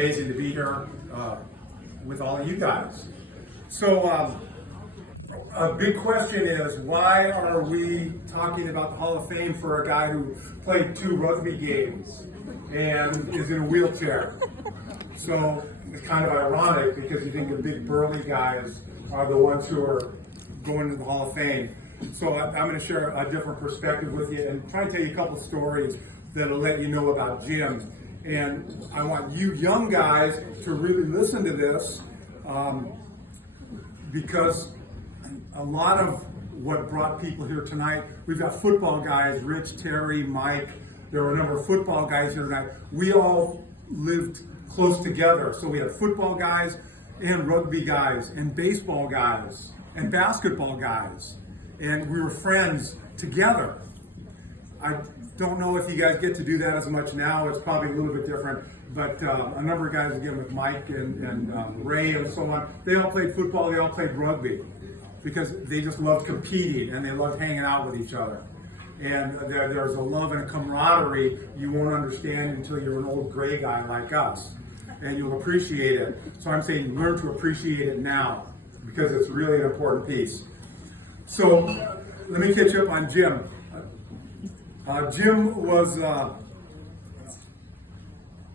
Amazing to be here with all of you guys. So a big question is, why are we talking about the Hall of Fame for a guy who played 2 rugby games and is in a wheelchair? So it's kind of ironic because you think the big burly guys are the ones who are going to the Hall of Fame. So I'm going to share a different perspective with you and try to tell you a couple stories that'll let you know about Jim. And I want you young guys to really listen to this because a lot of what brought people here tonight, we've got football guys, Rich, Terry, Mike, there were a number of football guys here tonight. We all lived close together. So we had football guys and rugby guys and baseball guys and basketball guys. And we were friends together. I don't know if you guys get to do that as much now. It's probably a little bit different. But a number of guys, again, with Mike and Ray and so on, they all played football, they all played rugby because they just loved competing and they loved hanging out with each other. And there's a love and a camaraderie you won't understand until you're an old gray guy like us. And you'll appreciate it. So I'm saying learn to appreciate it now because it's really an important piece. So let me catch you up on Jim. Jim was a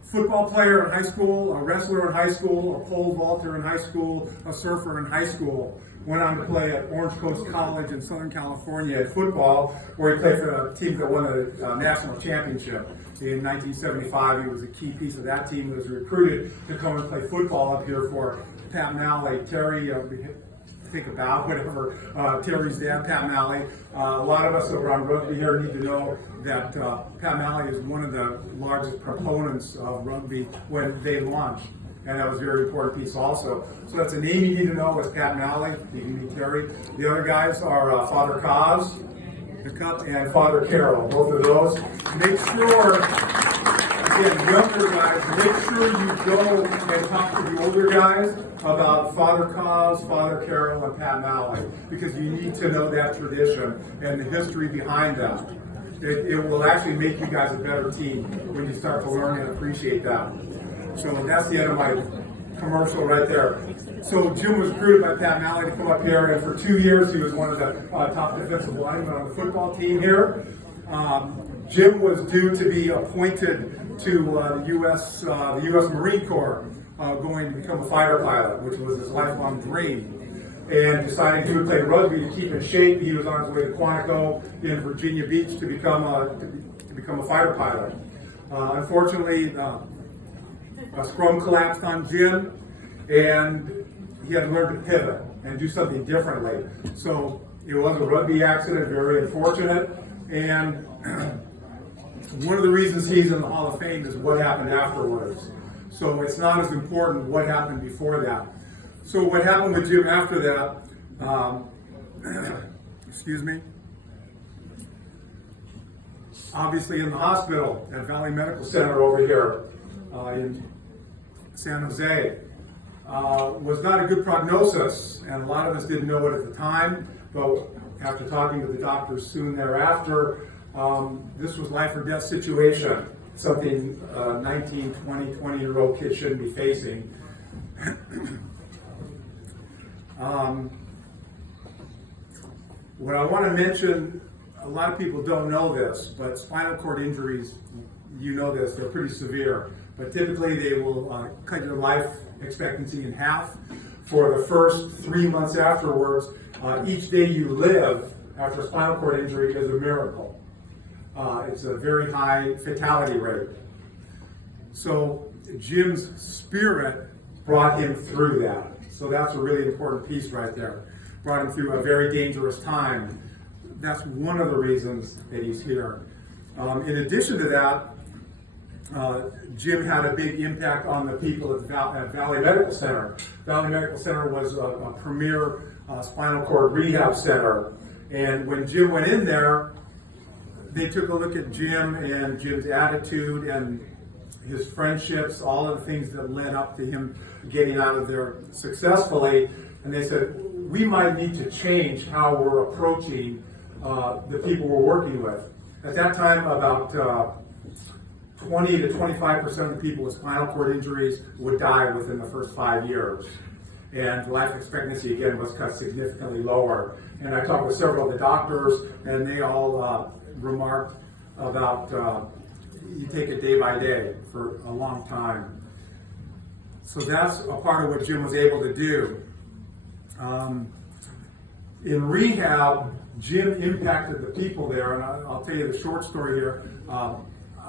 football player in high school, a wrestler in high school, a pole vaulter in high school, a surfer in high school. Went on to play at Orange Coast College in Southern California at football, where he played for a team that won the national championship. In 1975, he was a key piece of that team. He was recruited to come and play football up here for Pat Malley, Terry, think about whatever, Terry's dad, Pat Malley. A lot of us around rugby here need to know that Pat Malley is one of the largest proponents of rugby when they launched. And that was a very important piece also. So that's a name you need to know is Pat Malley. You can meet Terry. The other guys are Father Kaz, the Cup, and Father Carroll. Both of those. Make sure, again, younger guys, make sure you go and talk to the older guys about Father Kaz, Father Carroll, and Pat Malley, because you need to know that tradition and the history behind that. It will actually make you guys a better team when you start to learn and appreciate that. So that's the end of my commercial right there. So Jim was recruited by Pat Malley to come up here, and for 2 years he was one of the top defensive linemen on the football team here. Jim was due to be appointed to the U.S. Marine Corps, going to become a fighter pilot, which was his lifelong dream. And decided he would play rugby to keep in shape. He was on his way to Quantico in Virginia Beach to become a fighter pilot. Unfortunately, a scrum collapsed on Jim, and he had to learn to pivot and do something differently. So it was a rugby accident, very unfortunate. And one of the reasons he's in the Hall of Fame is what happened afterwards. So it's not as important what happened before that. So what happened with Jim after that, excuse me, obviously in the hospital at Valley Medical Center over here in San Jose, was not a good prognosis, and a lot of us didn't know it at the time, but after talking to the doctors soon thereafter, this was life or death situation, something 19, 20-year-old kids shouldn't be facing. What I want to mention, a lot of people don't know this, but spinal cord injuries, you know this, they're pretty severe. But typically they will cut your life expectancy in half. For the first 3 months afterwards, each day you live after a spinal cord injury is a miracle. It's a very high fatality rate. So Jim's spirit brought him through that. So that's a really important piece right there. Brought him through a very dangerous time. That's one of the reasons that he's here. In addition to that, Jim had a big impact on the people at Valley Medical Center. Valley Medical Center was a premier spinal cord rehab center. And when Jim went in there, they took a look at Jim and Jim's attitude and his friendships, all of the things that led up to him getting out of there successfully. And they said, we might need to change how we're approaching the people we're working with. At that time, about 20 to 25% of the people with spinal cord injuries would die within the first 5 years. And life expectancy, again, was cut significantly lower. And I talked with several of the doctors, and they all remarked about you take it day by day for a long time. So that's a part of what Jim was able to do. In rehab, Jim impacted the people there, and I'll tell you the short story here. I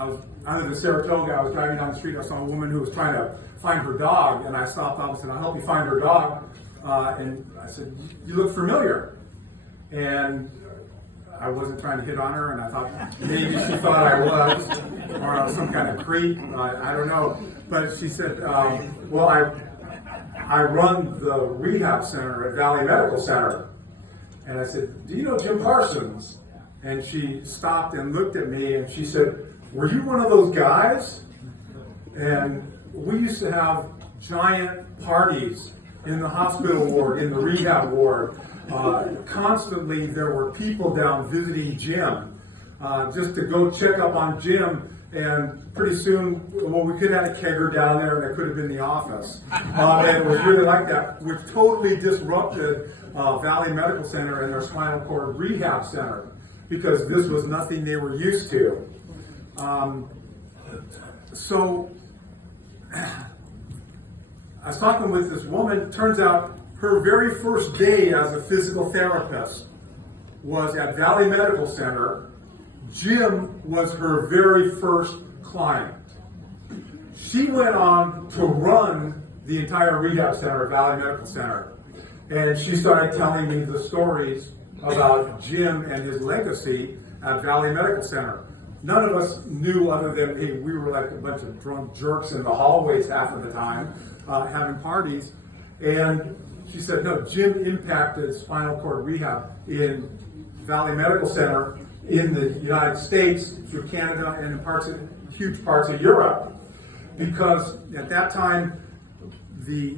was in Saratoga. I was driving down the street. I saw a woman who was trying to find her dog, and I stopped off and said, "I'll help you find her dog." And I said, "You look familiar." And I wasn't trying to hit on her, and I thought maybe she thought I was, or I was some kind of creep. I don't know. But she said, "Well, I run the rehab center at Valley Medical Center." And I said, "Do you know Jim Parsons?" And she stopped and looked at me, and she said, "Were you one of those guys?" And we used to have giant parties in the hospital ward, in the rehab ward. Constantly there were people down visiting Jim, just to go check up on Jim. And pretty soon, well, we could have had a kegger down there, and it could have been the office. And it was really like that, which totally disrupted Valley Medical Center and their spinal cord rehab center, because this was nothing they were used to. So I was talking with this woman. Turns out her very first day as a physical therapist was at Valley Medical Center. Jim was her very first client. She went on to run the entire rehab center at Valley Medical Center. And she started telling me the stories about Jim and his legacy at Valley Medical Center. None of us knew, other than, hey, we were like a bunch of drunk jerks in the hallways half of the time, having parties. And she said, no, Jim impacted spinal cord rehab in Valley Medical Center in the United States, through Canada, and in huge parts of Europe. Because at that time, the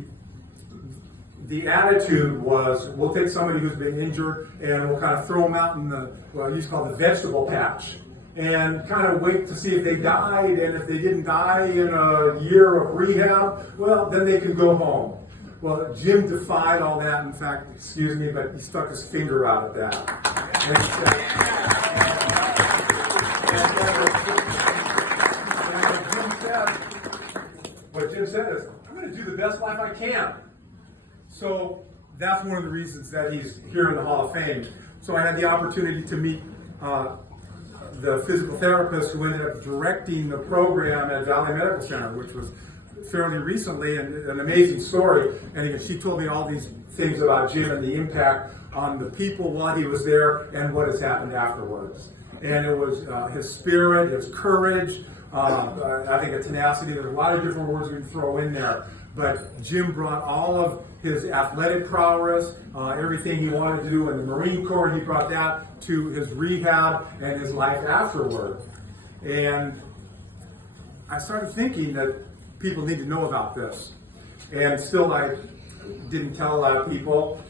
attitude was, we'll take somebody who's been injured and we'll kind of throw them out in the, what I used to call the vegetable patch, and kind of wait to see if they died, and if they didn't die in a year of rehab, well, then they can go home. Well, Jim defied all that. In fact, excuse me, but he stuck his finger out at that. And he said, what Jim said is, I'm going to do the best life I can. So that's one of the reasons that he's here in the Hall of Fame. So I had the opportunity to meet the physical therapist who ended up directing the program at Valley Medical Center, which was fairly recently, and an amazing story. And she told me all these things about Jim and the impact on the people while he was there and what has happened afterwards. And it was his spirit, his courage, I think a tenacity. There's a lot of different words we can throw in there. But Jim brought all of his athletic prowess, everything he wanted to do in the Marine Corps, he brought that to his rehab and his life afterward. And I started thinking that people need to know about this. And still I didn't tell a lot of people.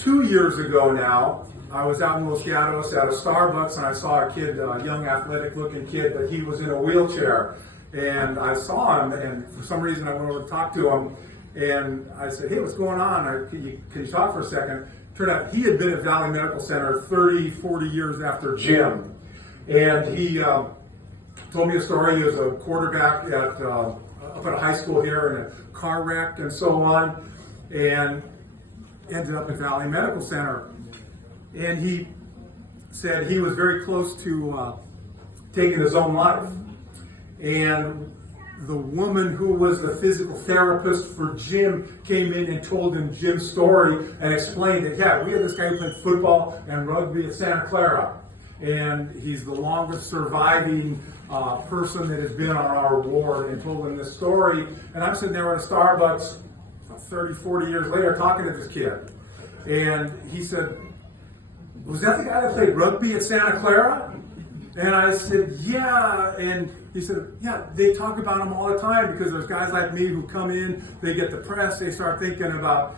2 years ago now, I was out in Los Gatos at a Starbucks, and I saw a kid, a young athletic looking kid, but he was in a wheelchair. And I saw him, and for some reason I went over to talk to him, and I said, hey, what's going on? Can you talk for a second? Turned out he had been at Valley Medical Center 30, 40 years after Jim. And he told me a story. He was a quarterback up at a high school here in a car wreck and so on, and ended up at Valley Medical Center. And he said he was very close to taking his own life. And the woman who was the physical therapist for Jim came in and told him Jim's story and explained that, yeah, we had this guy who played football and rugby at Santa Clara. And he's the longest surviving person that has been on our ward, and told him this story. And I'm sitting there at a Starbucks 30, 40 years later talking to this kid. And he said, was that the guy that played rugby at Santa Clara? And I said, yeah. And he said, yeah, they talk about him all the time, because there's guys like me who come in, they get depressed, they start thinking about,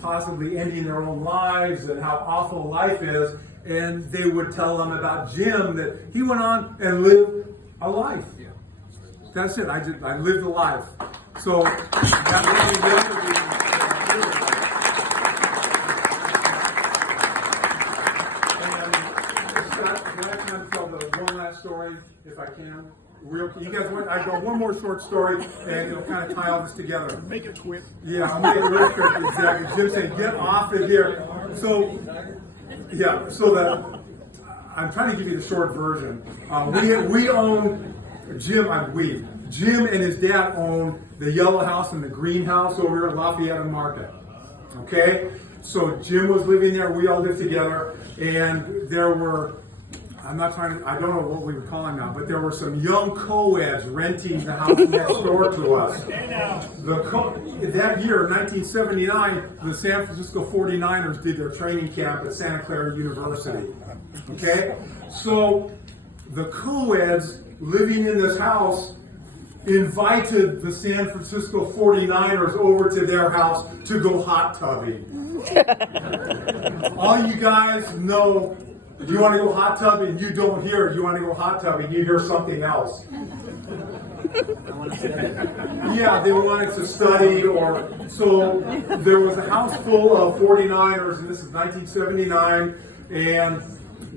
possibly ending their own lives and how awful life is. And they would tell them about Jim, that he went on and lived a life. that's it. I lived the life. So that really can I tell the one last story, if I can? You guys want? I got one more short story, and it'll kind of tie all this together. Make it quick. Yeah, I'll make it real quick. Exactly. Jim saying, "Get off of here." So, yeah. So I'm trying to give you the short version. We own Jim. Jim and his dad own the yellow house and the green house over here at Lafayette and Market. Okay. So Jim was living there. We all lived together, and there were. I don't know what we would call him now, but there were some young co-eds renting the house next door to us. That year, 1979, the San Francisco 49ers did their training camp at Santa Clara University. Okay? So the co-eds living in this house invited the San Francisco 49ers over to their house to go hot tubbing. All you guys know, you want to go hot tubbing, you don't hear it. You want to go hot tubbing, you hear something else. Yeah, they wanted to study, so there was a house full of 49ers, and this is 1979, and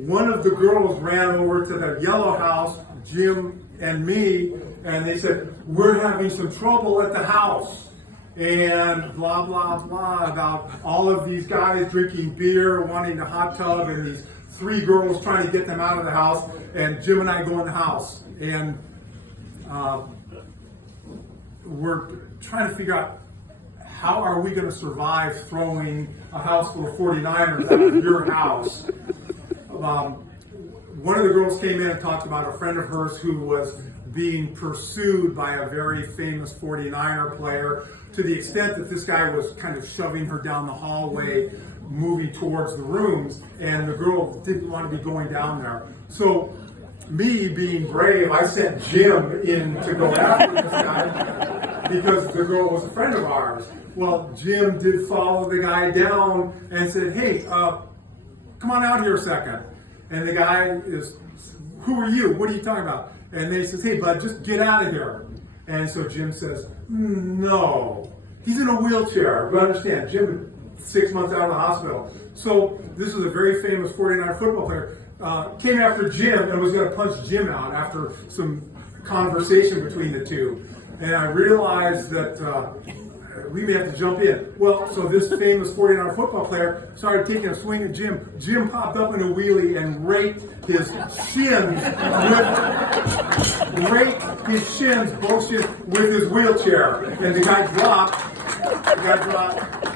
one of the girls ran over to the yellow house, Jim and me, and they said, "We're having some trouble at the house." And blah, blah, blah, about all of these guys drinking beer, wanting to hot tub, and these 3 girls trying to get them out of the house, and Jim and I go in the house, and we're trying to figure out how are we going to survive throwing a house full of 49ers out of your house. One of the girls came in and talked about a friend of hers who was being pursued by a very famous 49er player, to the extent that this guy was kind of shoving her down the hallway, moving towards the rooms, and the girl didn't want to be going down there. So, me being brave, I sent Jim in to go after this guy because the girl was a friend of ours. Well, Jim did follow the guy down and said, "Hey, come on out here a second." And the guy is, "Who are you? What are you talking about?" And they says, "Hey, bud, just get out of here." And so Jim says, "No, he's in a wheelchair." But understand, Jim 6 months out of the hospital. So this was a very famous 49er football player. Came after Jim and was going to punch Jim out after some conversation between the two. And I realized that we may have to jump in. Well, so this famous 49er football player started taking a swing at Jim. Jim popped up in a wheelie and raked his shins, both shins, with his wheelchair. And the guy dropped.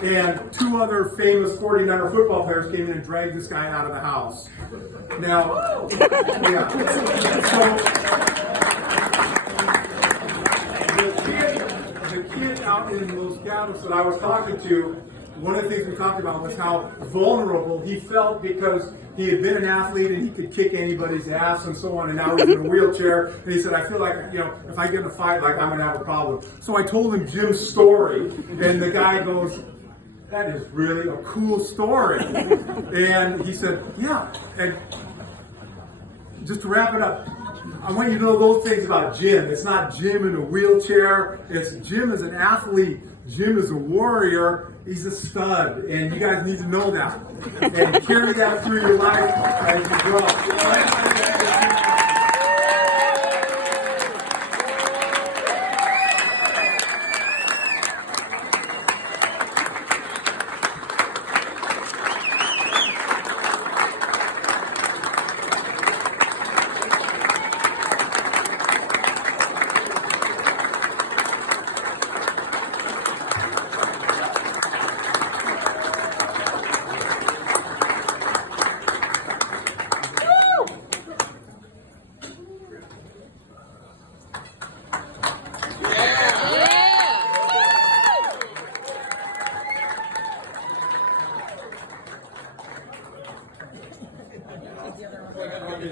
And 2 other famous 49er football players came in and dragged this guy out of the house. Now, yeah. So, the kid out in Los Gatos that I was talking to, one of the things we talked about was how vulnerable he felt because he had been an athlete and he could kick anybody's ass and so on, and now he's in a wheelchair. And he said, "I feel like, if I get in a fight, like I'm going to have a problem." So I told him Jim's story, and the guy goes, "That is really a cool story." And he said, "Yeah." And just to wrap it up, I want you to know those things about Jim. It's not Jim in a wheelchair. It's Jim is an athlete. Jim is a warrior. He's a stud. And you guys need to know that. And carry that through your life as you grow.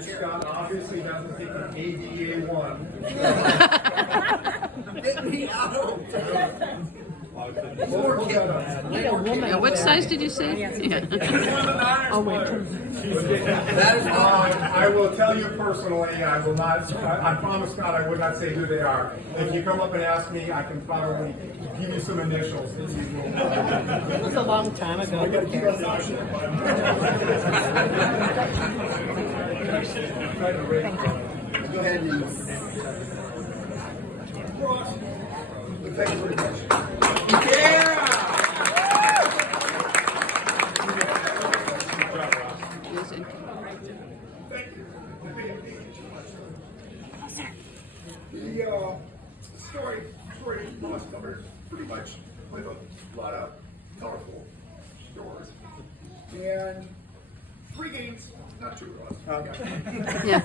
Scott obviously doesn't think an ADA 1. Get me out. Yeah, what size did you say? Yeah. Oh, wait. I will tell you personally, I will not, I promise God I would not say who they are. If you come up and ask me, I can probably give you some initials. It was a long time ago. Go ahead and thank you very much. The story Ross covered pretty much with a lot of colorful stories. And 3 games, not 2 Ross. Yeah.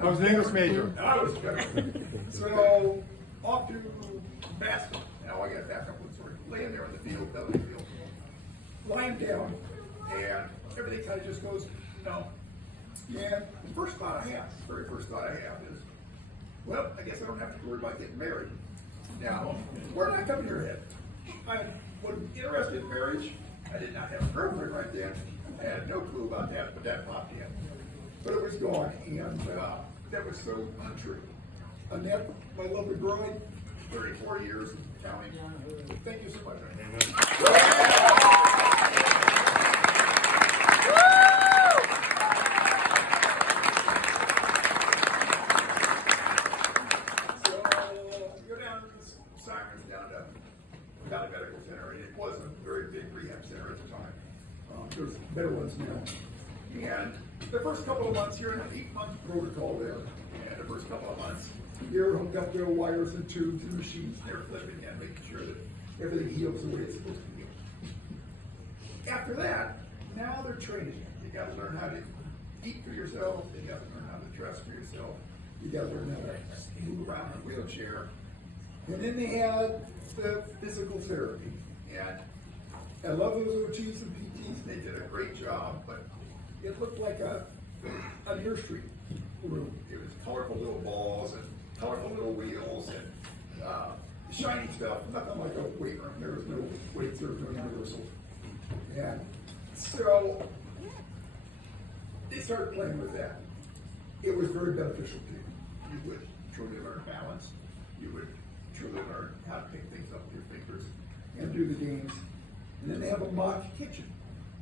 I was an English major. I was good. So, off to basketball. Now I got back up with sort of laying there in the field, down the field, lying down, and everything kind of just goes, no. And the first thought I have, very first thought I have is, well, I guess I don't have to worry about getting married. Now, where did I come in your head? I wasn't interested in marriage. I did not have a girlfriend right then. I had no clue about that, but that popped in. But it was gone, and that was so untrue. Annette, my lovely bride, 34 years and counting. Thank you so much. So, go down to Simon's down to Valley Medical Center, and it was a very big rehab center at the time. There's better ones now. And the first couple of months, you're in an 8-month protocol there. And the first couple of months, you're hooked up to wires and tubes and machines. They're flipping and making sure that everything heals the way it's supposed to heal. After that, now they're training you. You got to learn how to eat for yourself. You got to learn how to dress for yourself. You got to learn how to move around in a wheelchair. And then they had the physical therapy. And I love those OTs and PTs. They did a great job, but it looked like a nursery room. It was colorful little balls and colorful little wheels and shiny stuff. Nothing like a weight room. There was no weights, there was no universals. And so they started playing with that. It was very beneficial to you. You would truly learn balance. You would truly learn how to pick things up with your fingers and do the games. And then they have a mock kitchen.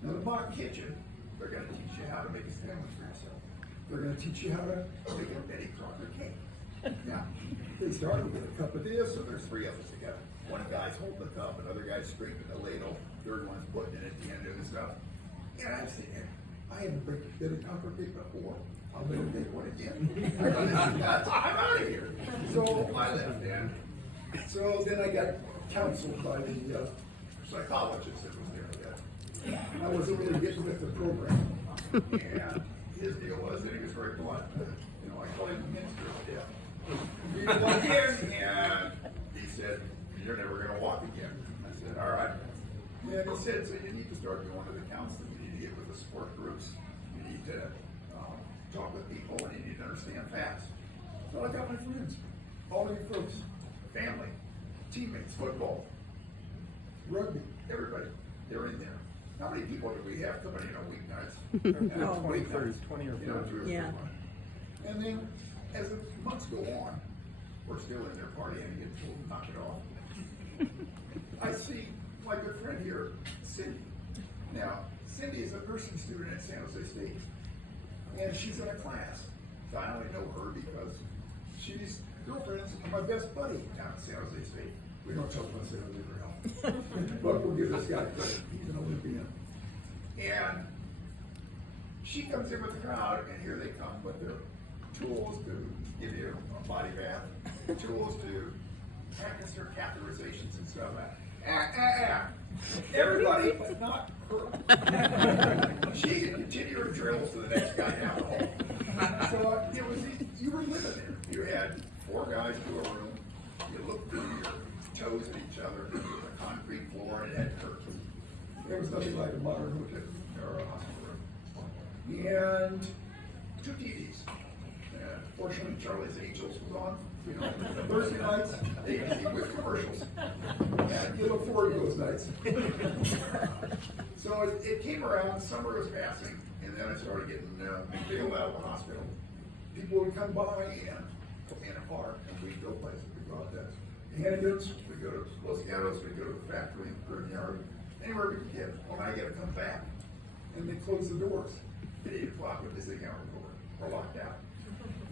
Now the mock kitchen, they're going to teach you how to make a sandwich for yourself. They're going to teach you how to make a Betty Crocker cake. Now, they started with a cup of this, so there's 3 of us together. One guy's holding the cup, another guy's scraping the ladle, third one's putting it at the end of the stuff. And I'm sitting there, I haven't baked a Betty Crocker cake before. I'll never make one again. I'm out of here. So I left, and so then I got counseled by the psychologist that was there. That I wasn't really getting with the program. And his deal was that he was very blunt. You know, I call him the minister of death. He walked in and he said, "You're never going to walk again." I said, "All right." And he said, "So you need to start going to the counseling. You need to get with the support groups. You need to talk with people, and you need to understand facts." So I got my friends, all of you folks, family, teammates, football, rugby, everybody. They're in there. How many people do we have coming in on weeknights? 20, 30, 20 or 30. Yeah. And then, as the months go on, we're still in there partying and get told to knock it off. I see my good friend here, Cindy. Now, Cindy is a nursing student at San Jose State, and she's in a class. So I only know her because she's girlfriends with my best buddy down at San Jose State. We don't talk about San Jose very often, but we'll give this guy credit. He's an Olympian. And she comes in with the crowd, and here they come with their tools to give you a body bath, tools to practice their catheterizations and stuff. Everybody, but not her. She could continue her drills to the next guy down the hall. So it was, you were living there. You had 4 guys to a room. You looked through your toes at each other. There was a concrete floor and it had curtains. There was nothing like a modern hotel or a hospital room. And 2 TVs. Fortunately, Charlie's Angels was on. You know, Thursday nights, they could see with commercials. And you look forward to those nights. So it came around, summer was passing, and then I started getting bailed out of the hospital. People would come by and put me in a car, and we'd go places. We'd go out to Hannigan's, we'd go to Los Gatos, we'd go to the factory, Green Yard, anywhere we could get. When I got to come back, and they closed the doors at 8 o'clock with this thing out the door. We're locked out.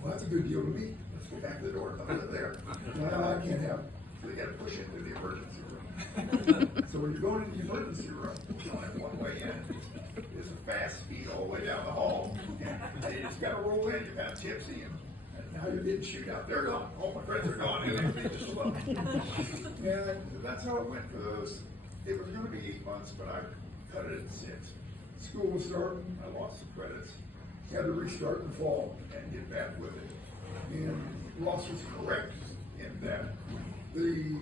Well, that's a good deal to me. Let's go back to the door. Nothing there. No, I can't have it. So they got to push into the emergency room. So when you're going into the emergency room, you only have one way in. There's a fast speed all the way down the hall. And you just got to roll in. You're kind of tipsy. And now you're getting shoot out. They're gone. All my friends are gone. And they just love me. And that's how it went for those. It was going to be 8 months, but I cut it in 6. School was starting. I lost some credits. Had to restart in the fall and get back with it. And Ross was correct in that the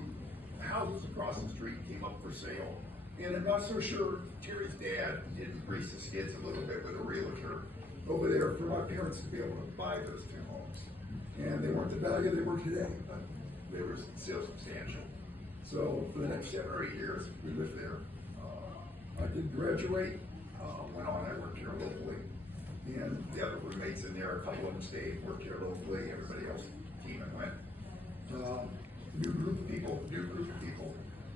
houses across the street came up for sale. And I'm not so sure Terry's dad didn't grease the skids a little bit with a realtor over there for my parents to be able to buy those 2 homes. And they weren't the value they were today, but they were still substantial. So for the next 7 or 8 years, we lived there. I did graduate, went on, I worked here locally. And the other roommates in there, a couple of them stayed, worked here locally, everybody else came and went. New group of people.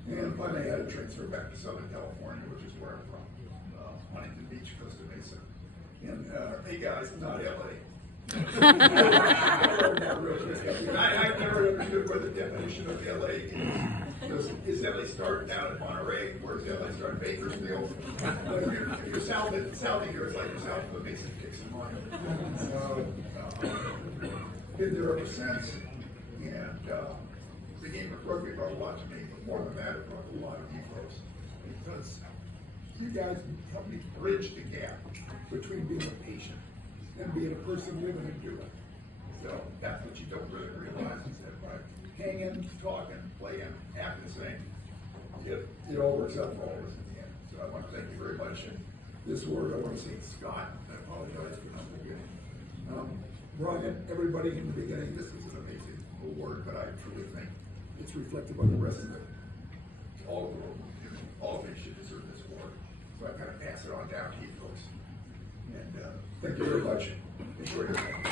And finally I had to transfer back to Southern California, which is where I'm from. Huntington Beach, Costa Mesa. And hey guys, not LA. I've never understood where the definition of LA is. Is LA start down at Monterey? Where's LA start? Bakersfield? If you're south of here, it's like you're south of the Mason Dixon line. Been there ever since. And the game of rugby brought a lot to me, but more than that, it brought a lot of you folks. Because you guys helped me bridge the gap between being a patient and being a person living and doing. So that's what you don't really realize is that by hanging, talking, playing, acting the same, it all works out for all of us in the end. So I want to thank you very much. And this word, I want to say Scott. I apologize for not forgetting. Brian, everybody in the beginning, this is an amazing award, but I truly think it's reflective of the rest of it. All of the world, all of you should deserve this award. So I kind of pass it on down to you folks. And thank you very much. Enjoy your time.